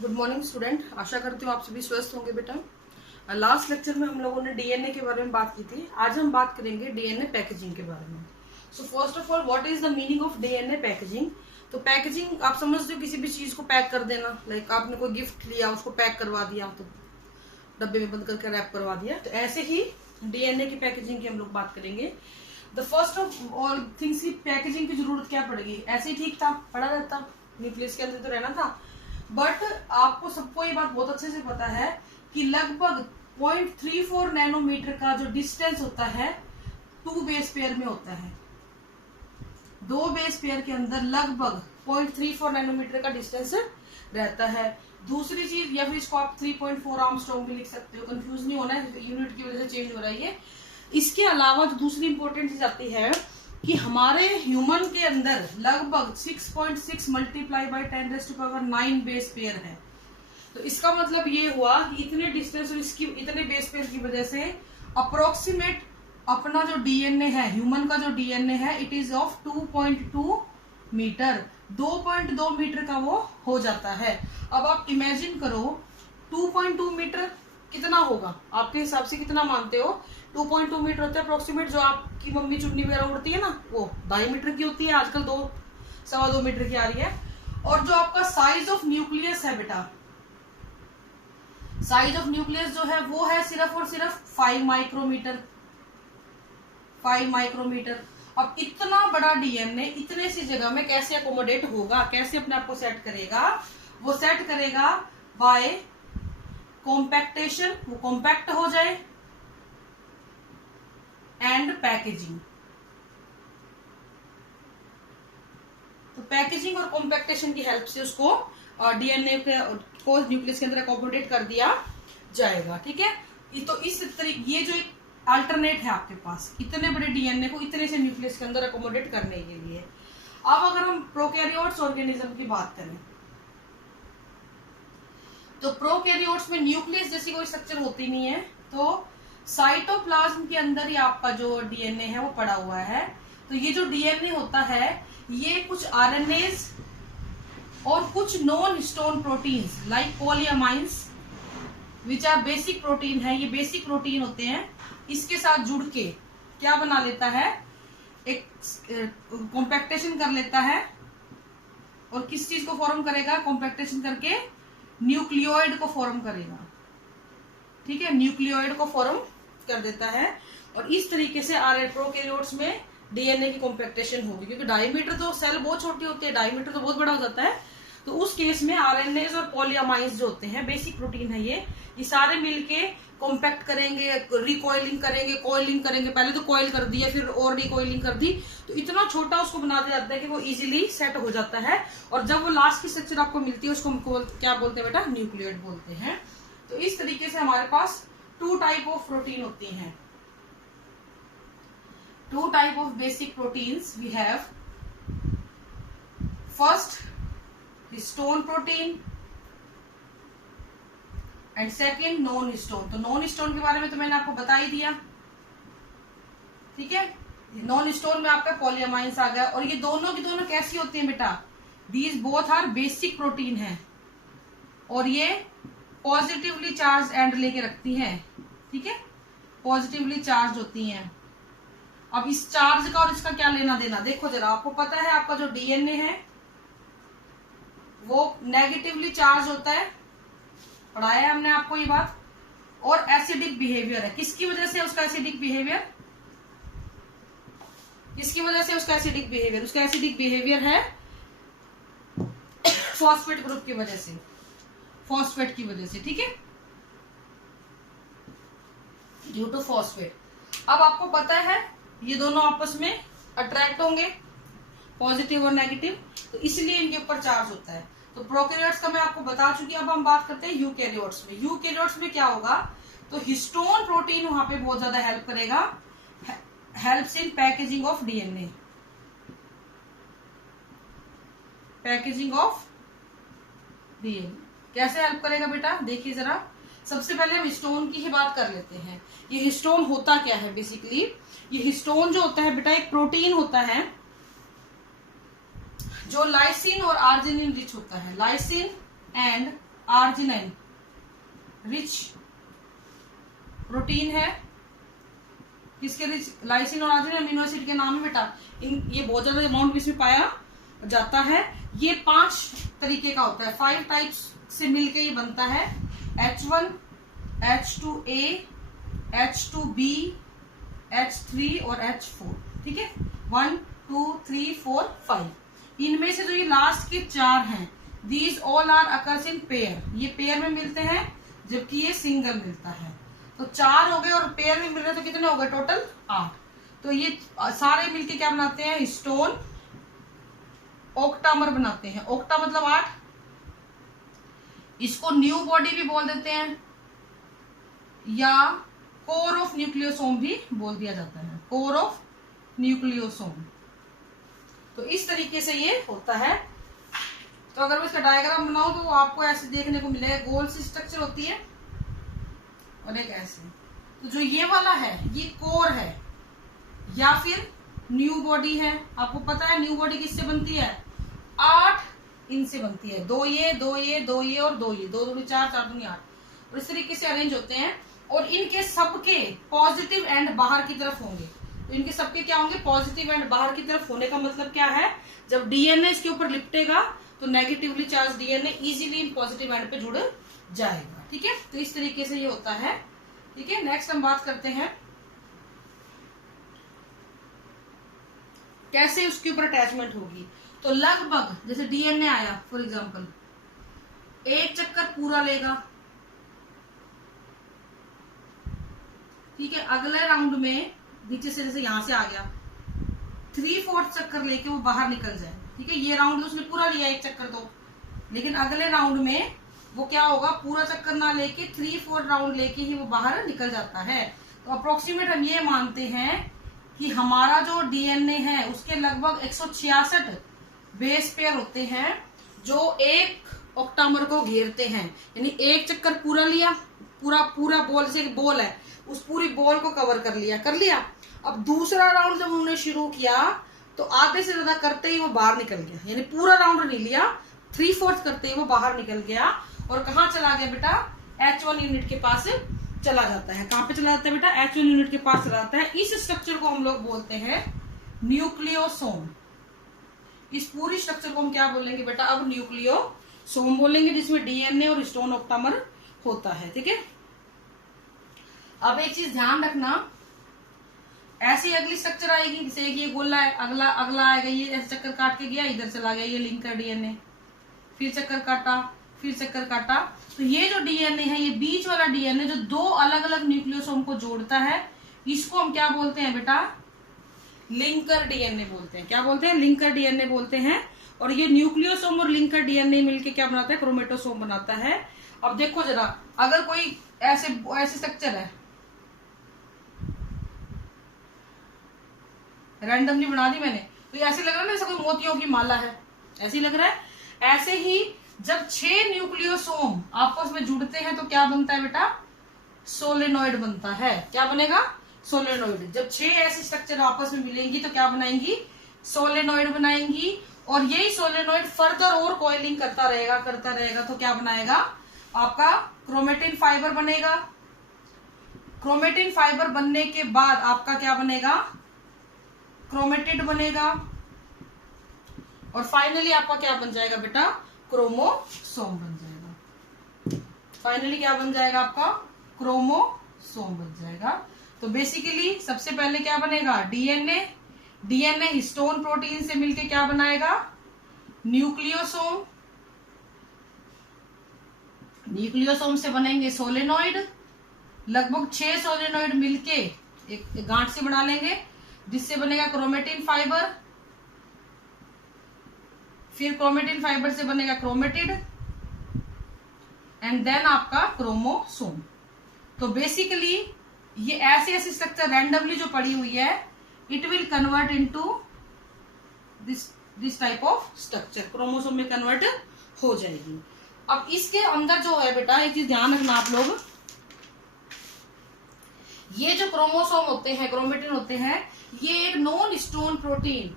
Good morning student, आशा करती हूँ आप सभी स्वस्थ होंगे बेटा। लास्ट लेक्चर में हम लोगों ने डीएनए के बारे में बात की थी। आज हम बात करेंगे डीएनए पैकेजिंग के बारे में। So first of all, what is the meaning of DNA packaging. तो पैकेजिंग आप समझते हो किसी भी चीज को पैक कर देना। लाइक आपने कोई गिफ्ट लिया, उसको पैक करवा दिया, तो डब्बे में बंद करके रैप करवा दिया। तो ऐसे ही डीएनए की पैकेजिंग की हम लोग बात करेंगे। The first of all things की पैकेजिंग की जरूरत क्या पड़ेगी। ऐसे ही ठीक था, पड़ा रहता, न्यूक्लियस के अंदर तो रहना था। बट आपको सबको ये बात बहुत अच्छे से पता है कि लगभग 0.34 नैनोमीटर का जो डिस्टेंस होता है 2 बेस पेयर में होता है। 2 बेस पेयर के अंदर लगभग 0.34 नैनोमीटर का डिस्टेंस रहता है। दूसरी चीज, या फिर इसको आप 3.4 आर्मस्ट्रॉन्ग भी लिख सकते हो, कंफ्यूज नहीं होना है, यूनिट की वजह से चेंज हो रहा है ये। इसके अलावा जो दूसरी इंपॉर्टेंट चीज आती है कि हमारे ह्यूमन के अंदर लगभग 6.6 मल्टीप्लाई बाई 10⁻⁹ बेस पेयर है। तो इसका मतलब ये हुआ कि इतने डिस्टेंस और इसकी इतने बेस पेयर की वजह से अप्रोक्सीमेट अपना जो डीएनए है, ह्यूमन का जो डीएनए है, it is of 2.2 metre. 2.2 metre का वो हो जाता है। अब आप इमेजिन करो 2.2 मीटर कितना होगा, आपके हिसाब से कितना मानते हो। 2.2 मीटर होता है अप्रोक्सीमेट। जो आपकी मम्मी चुन्नी वगैरह उड़ती है ना, वो 2.5 मीटर की होती है, आजकल 2.25 मीटर की आ रही है। और जो आपका साइज ऑफ न्यूक्लियस है बेटा, साइज ऑफ न्यूक्लियस जो है वो है सिर्फ और सिर्फ 5 माइक्रोमीटर। 5 माइक्रोमीटर। अब इतना बड़ा डीएनए इतने सी जगह में कैसे अकोमोडेट होगा, कैसे अपने आप को सेट करेगा। वो सेट करेगा बाय कॉम्पैक्टेशन, वो कॉम्पैक्ट हो जाए, एंड पैकेजिंग। तो पैकेजिंग और कॉम्पैक्टेशन की हेल्प से उसको डीएनए को न्यूक्लियस के अंदर अकोमोडेट कर दिया जाएगा। ठीक है, तो इस तरीके ये जो एक अल्टरनेट है आपके पास, इतने बड़े डीएनए को इतने से न्यूक्लियस के अंदर अकोमोडेट करने के लिए। अब अगर हम प्रोकैरियोट्स ऑर्गेनिज्म की बात करें, तो प्रोकैरियोट्स में न्यूक्लियस जैसी कोई स्ट्रक्चर होती नहीं है। तो साइटोप्लाज्म के अंदर ही आपका जो डीएनए है वो पड़ा हुआ है। तो ये जो डीएनए होता है, ये कुछ आरएनएज और कुछ non histone proteins like polyamines which are basic protein है, ये बेसिक प्रोटीन होते हैं। इसके साथ जुड़ के क्या बना लेता है, एक कॉम्पैक्टेशन कर लेता है। और किस चीज को फॉर्म करेगा, कॉम्पैक्टेशन करके न्यूक्लियोइड को फॉर्म करेगा। ठीक है, न्यूक्लियोइड को फॉर्म कर देता है। और इस तरीके से प्रोकैरियोट्स में डीएनए की कॉम्पैक्टेशन होगी, क्योंकि डायमीटर तो सेल बहुत छोटी होती है, डायमीटर तो बहुत बड़ा हो जाता है। तो उस केस में आरएनएज और पॉलीअमाइंस जो होते हैं, बेसिक प्रोटीन है ये सारे मिलके कॉम्पैक्ट करेंगे, रिकॉइलिंग करेंगे, कॉइलिंग करेंगे। पहले तो कॉइल कर दिया, फिर और रिकॉइलिंग कर दी, तो इतना छोटा उसको बना दिया जाता है कि वो इजीली सेट हो जाता है। और जब वो लास्ट की स्ट्रक्चर आपको मिलती है, उसको क्या बोलते हैं बेटा, न्यूक्लियोइड बोलते हैं। तो इस तरीके से हमारे पास 2 टाइप ऑफ प्रोटीन होती हैं। 2 type of basic proteins we have. First histone protein and second non histone. तो नॉन हिस्टोन के बारे में तो मैंने आपको बता ही दिया। ठीक है, नॉन हिस्टोन में आपका पॉलीअमाइंस आ गया। और ये दोनों की दोनों कैसी होती हैं बेटा, these both are basic protein है, और ये पॉजिटिवली चार्ज एंड लेके रखती हैं। ठीक है, पॉजिटिवली चार्ज होती हैं। अब इस चार्ज का और इसका क्या लेना देना, देखो जरा। आपको पता है आपका जो डीएनए है वो नेगेटिवली चार्ज होता है, पढ़ाया है हमने आपको ये बात। और एसिडिक बिहेवियर है। किसकी वजह से उसका एसिडिक बिहेवियर, किसकी वजह से उसका एसिडिक बिहेवियर, उसका एसिडिक बिहेवियर है फॉस्फेट ग्रुप की वजह से, फॉस्फेट की वजह से। ठीक है, ड्यू टू फॉस्फेट। अब आपको पता है ये दोनों आपस में अट्रैक्ट होंगे, पॉजिटिव और नेगेटिव, तो इसलिए इनके ऊपर चार्ज होता है। तो प्रोकैरियोट्स का मैं आपको बता चुकी। अब हम बात करते हैं यूकैरियोट्स में। यूकैरियोट्स में क्या होगा, तो हिस्टोन प्रोटीन वहां पे बहुत ज्यादा हेल्प करेगा, helps in packaging of DNA, packaging of DNA. कैसे हेल्प करेगा बेटा, देखिए जरा। सबसे पहले हम हिस्टोन की ही बात कर लेते हैं। ये हिस्टोन होता क्या है बेसिकली। ये हिस्टोन जो होता है बेटा, एक प्रोटीन होता है जो लाइसिन और आर्जिनिन रिच होता है। Lysine and arginine rich protein है। किसके रिच? लाइसिन और आर्जिनाइन अमीनो एसिड के नाम है बेटा। ये बहुत ज्यादा अमाउंट इसमें पाया जाता है। ये 5 तरीके का होता है, 5 टाइप्स से मिलके ये बनता है। H1, H2A, H2B, H3 और H4। ठीक है, 1 2 3 4 5। इनमें से जो ये लास्ट के 4 हैं, these all are occurs in pair. ये पेयर में मिलते हैं जबकि ये सिंगल मिलता है। तो 4 हो गए और पेयर में मिल रहे तो कितने हो गए टोटल? 8। तो ये सारे मिलके क्या बनाते हैं? स्टोन ऑक्टामर बनाते हैं। ऑक्टा मतलब 8। इसको न्यू बॉडी भी बोल देते हैं या कोर ऑफ न्यूक्लियोसोम भी बोल दिया जाता है। Core of nucleosome. तो इस तरीके से ये होता है। तो अगर मैं इसका डायग्राम बनाऊं तो आपको ऐसे देखने को मिलेगा, गोल सी स्ट्रक्चर होती है और एक ऐसे। तो जो ये वाला है ये कोर है या फिर न्यू बॉडी है। आपको पता है न्यू बॉडी किससे बनती है? 8 इनसे बनती है। 2 ये 2 ये 2 ये और 2 ये, 2 दूनी 4 4 दूनी 8। और इस तरीके से अरेंज होते हैं और इनके सबके पॉजिटिव एंड बाहर की तरफ होंगे। तो इनके सबके क्या होंगे? पॉजिटिव एंड बाहर की तरफ होने का मतलब क्या है? जब डीएनए इसके ऊपर लिपटेगा तो negatively charge DNA easily in positive and पे जुड़ जाएगा। ठीक है, तो इस तरीके से ये होता है। ठीक है, नेक्स्ट हम बात करते हैं कैसे उसके ऊपर अटैचमेंट होगी। तो लगभग जैसे डीएनए आया फॉर एग्जांपल, एक चक्कर पूरा लेगा। ठीक है, अगले राउंड में नीचे से जैसे यहां से आ गया 3/4 चक्कर लेके वो बाहर निकल जाए। ठीक है, ये राउंड उसने पूरा लिया एक चक्कर तो, लेकिन अगले राउंड में वो क्या होगा? पूरा चक्कर ना लेके 3/4 राउंड लेके ही वो बाहर निकल जाता है। तो अप्रोक्सीमेट हम ये मानते हैं कि हमारा जो डीएनए है उसके लगभग 166 बेस पेयर होते हैं जो एक ऑक्टामर को घेरते हैं। यानी एक चक्कर पूरा लिया, पूरा बॉल से एक बॉल है, उस पूरी बॉल को कवर कर लिया। अब दूसरा राउंड जब उन्होंने शुरू किया तो आधे से ज्यादा करते ही वो बाहर निकल गया। यानी पूरा राउंड नहीं लिया, 3/4 करते ही वो बाहर निकल गया। और कहाँ चला गया बेटा? H1 यूनिट के पास चला जाता है। कहाँ पे चला जाता है बेटा? H1 यूनिट के पास चला जाता है। इस स्ट्रक्चर को हम लोग बोलते हैं न्यूक्लियोसोम। इस पूरी स्ट्रक्चर को हम क्या बोलेंगे बेटा? अब न्यूक्लियोसोम बोलेंगे, जिसमें डीएनए और स्टोन ऑक्टामर होता है। ठीक है, अब एक चीज ध्यान रखना, ऐसी अगली स्ट्रक्चर आएगी, जैसे ये गोला है, अगला आएगा, ये ऐसे चक्कर काट के गया, इधर चला गया, ये लिंकर डीएनए, फिर चक्कर काटा, फिर चक्कर काटा। तो ये जो डीएनए है, ये बीच वाला डीएनए जो 2 अलग अलग न्यूक्लियोसोम को जोड़ता है, इसको हम क्या बोलते हैं बेटा? लिंकर डीएनए बोलते हैं। क्या बोलते हैं? लिंकर डीएनए बोलते हैं। और ये न्यूक्लियोसोम और लिंकर डीएनए मिलके क्या बनाता है? क्रोमेटोसोम बनाता है। अब देखो जरा, अगर कोई ऐसे स्ट्रक्चर है, रैंडमली बना दी मैंने, तो ऐसे लग रहा है ना जैसे कोई मोतियों की माला है, ऐसे ही लग रहा है। ऐसे ही जब 6 न्यूक्लियोसोम आपस में जुड़ते हैं तो क्या बनता है बेटा? सोलेनॉइड बनता है। क्या बनेगा? सोलेनॉइड। जब 6 ऐसी स्ट्रक्चर आपस में मिलेंगी तो क्या बनाएंगी? सोलेनॉइड बनाएंगी। और यही सोलेनॉइड फर्दर और कॉइलिंग करता रहेगा तो क्या बनाएगा? आपका क्रोमेटिन फाइबर बनेगा। क्रोमेटिन फाइबर बनने के बाद आपका क्या बनेगा? क्रोमेटिड बनेगा। और फाइनली आपका क्या बन जाएगा बेटा? क्रोमोसोम बन जाएगा। फाइनली क्या बन जाएगा? आपका क्रोमोसोम बन जाएगा। तो बेसिकली सबसे पहले क्या बनेगा? डीएनए हिस्टोन प्रोटीन से मिलके क्या बनाएगा? न्यूक्लियोसोम। न्यूक्लियोसोम से बनेंगे सोलेनॉइड। लगभग 6 सोलेनॉइड मिलके एक गांठ से बना लेंगे, जिससे बनेगा क्रोमेटिन फाइबर। फिर क्रोमेटिन फाइबर से बनेगा क्रोमेटिड एंड देन आपका क्रोमोसोम। तो बेसिकली ये ऐसी स्ट्रक्चर रैंडमली जो पड़ी हुई है, it will convert into this type of structure, chromosome में कन्वर्ट हो जाएगी। अब इसके अंदर जो है बेटा, एक चीज ध्यान रखना आप लोग, ये जो क्रोमोसोम होते हैं, क्रोमेटिन होते हैं, ये एक नॉन स्टोन प्रोटीन,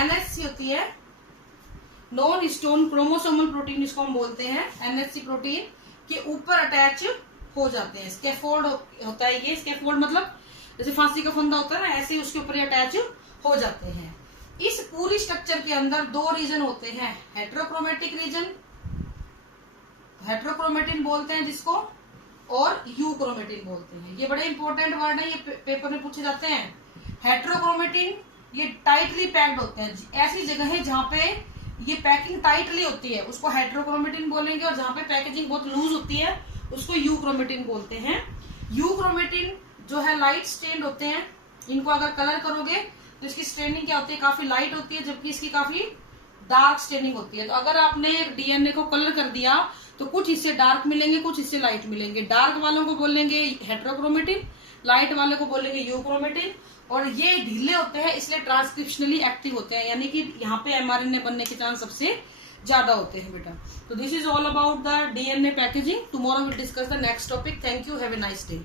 NSC होती है, नॉन हिस्टोन क्रोमोसोमल प्रोटीन इसको हम बोलते हैं, एनएचसी प्रोटीन के ऊपर अटैच हो जाते हैं। स्कैफोल्ड होता है ये, स्कैफोल्ड मतलब जैसे फांसी का फंदा होता है ना, ऐसे उसके ऊपर अटैच हो जाते हैं। इस पूरी स्ट्रक्चर के अंदर दो रीजन होते हैं, हेट्रोक्रोमेटिक रीजन, हेट्रोक्रोमेटिन बोलते हैं जिसको, और यूक्रोमेटिन बोलते हैं। ये बड़े इंपॉर्टेंट वर्ड है, ये पेपर में पूछे जाते हैं। हेट्रोक्रोमेटिन ये टाइटली पैक्ड होते हैं, ऐसी जगह है जहां पे ये पैकिंग टाइटली होती है उसको हेट्रोक्रोमेटिन बोलेंगे, और जहां पे पैकेजिंग बहुत लूज होती है उसको यूक्रोमेटिन बोलते हैं। यूक्रोमेटिन जो है लाइट स्टेन्ड होते हैं, इनको अगर कलर करोगे तो इसकी स्टेनिंग क्या होती है, काफी लाइट होती है, जबकि इसकी काफी डार्क स्टेनिंग होती है। तो अगर आपने डीएनए को कलर कर दिया तो कुछ हिस्से डार्क मिलेंगे, कुछ हिस्से लाइट मिलेंगे। डार्क वालों को बोलेंगे हेट्रोक्रोमेटिन, लाइट वाले को बोलेंगे यूक्रोमेटिन। और ये ढीले होते हैं इसलिए ट्रांसक्रिप्शनली एक्टिव होते हैं, यानी कि यहाँ पे एमआरएनए बनने के चांस सबसे ज्यादा होते हैं बेटा। तो this is all about the DNA packaging. Tomorrow will discuss the next topic. Thank you, have a nice day.